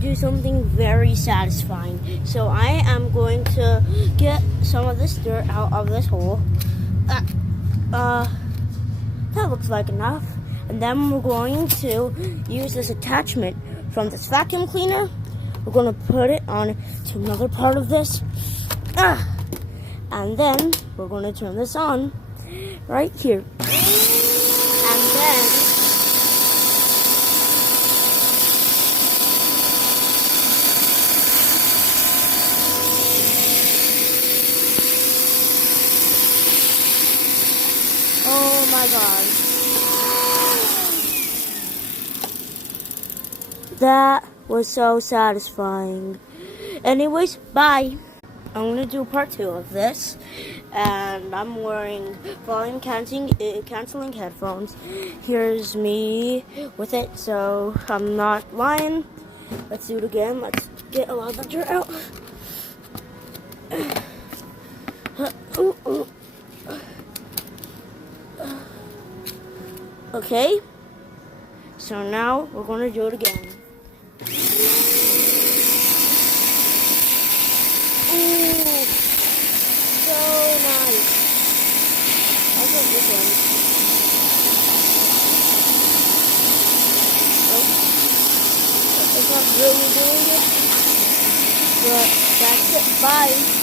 to do something very satisfying. So I am going to get some of this dirt out of this hole. That looks like enough. And then we're going to use this attachment from this vacuum cleaner. We're going to put it on to another part of this. And then we're going to turn this on right here. And then oh my gosh. That was so satisfying. Anyways, bye. I'm going to do part 2 of this. And I'm wearing volume canceling headphones. Here's me with it, so I'm not lying. Let's do it again. Let's get a lot of the dirt out. Okay. So now we're going to do it again. Ooh, so nice. I'll take this one. Oh, it's not really doing it, but that's it. Bye.